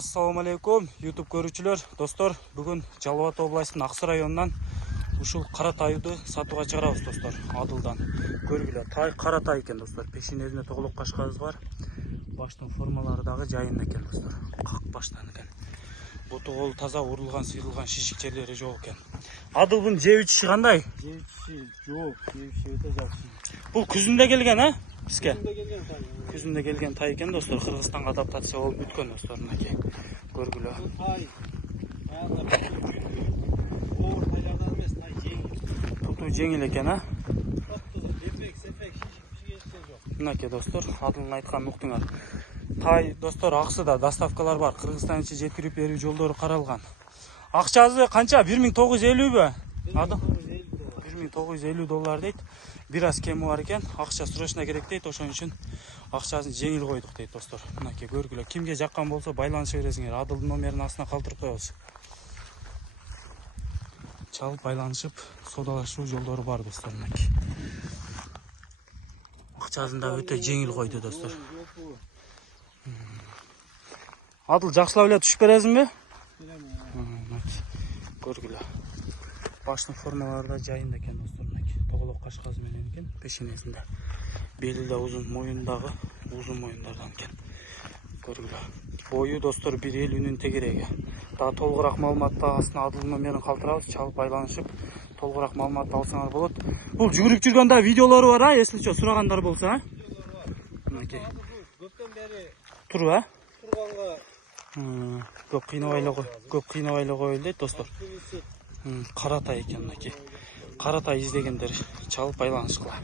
Assalamu alaikum YouTube көрүүчүлөр, достор. Бүгүн Жалал Абад областынын Аксы районунан ушул кара тайды сатууга чыгарабыз, достор. Адылдан көргүлө. Тай кара тай экен, достор. Пешинесинде тоголок кашкабыз бар. Баштын формалары дагы жайында экен, достор. Как баштан экен. Буту кол таза, урулган, сыйрылган шишик жерлери жок экен. Адылдын жебичи кандай? Жебичи жок, жебичи өтө жакшы. Бул күзүндө келген, а? Бизге. Күзүндө келген тай. Күзүндө келген тай экен, достор. Кыргызстанга адаптация болуп бүткөн, достор. Мынакей. Көргүлө. Тай. Оор тайлардан эмес, тай жеңил. Туту жеңил экен, а? Демек, сепек, шишик жок. Мынакей, достор, Адылдын айтканын уктуңар. Тай, достор, Аксыда доставкалар бар. Кыргызстан ичи жеткирип берүү жолдору каралган. Акчасы канча? 1950бү? Адыл 1950 доллар дейт. Бир аз кеми бар экен. Акча срочно керек дейт, ошон үчүн акчасын жеңил койдук дейт, достор. Мынакей көргүлө. Кимге жаккан болсо байланыша бересиңер. Адылдын номерин астына калтырып коебуз. Чалып байланышып, содалашуу жолдору бар, достор. Мынакей. Акчасын да өтө жеңил койду, достор. Адыл жакшылап эле түшүп бересиңби? Көргүлө. Баштын формалары да жайында экен, достор. Тоголок кашкасы менен экен, пешинесинде. Бели да узун, моюн дагы узун моюндардан экен. Көргүлө. Бою, достор, 1.50-нын тегереги. Дагы толугураак маалыматты астына Адылдын номерин калтырабыз, чалып байланышып, толугураак маалымат алсаңар болот. Бул жүгүрүп жүргөндө видеолору бар, а? Эсличе сурагандар болсо, а? Мынакей. Көптөн бери Туруп, а? турганга Көп кыйнабай эле коелу дейт, достор. Кара тай экен, мынакей. Кара тай издегендер чалып байланышкыла.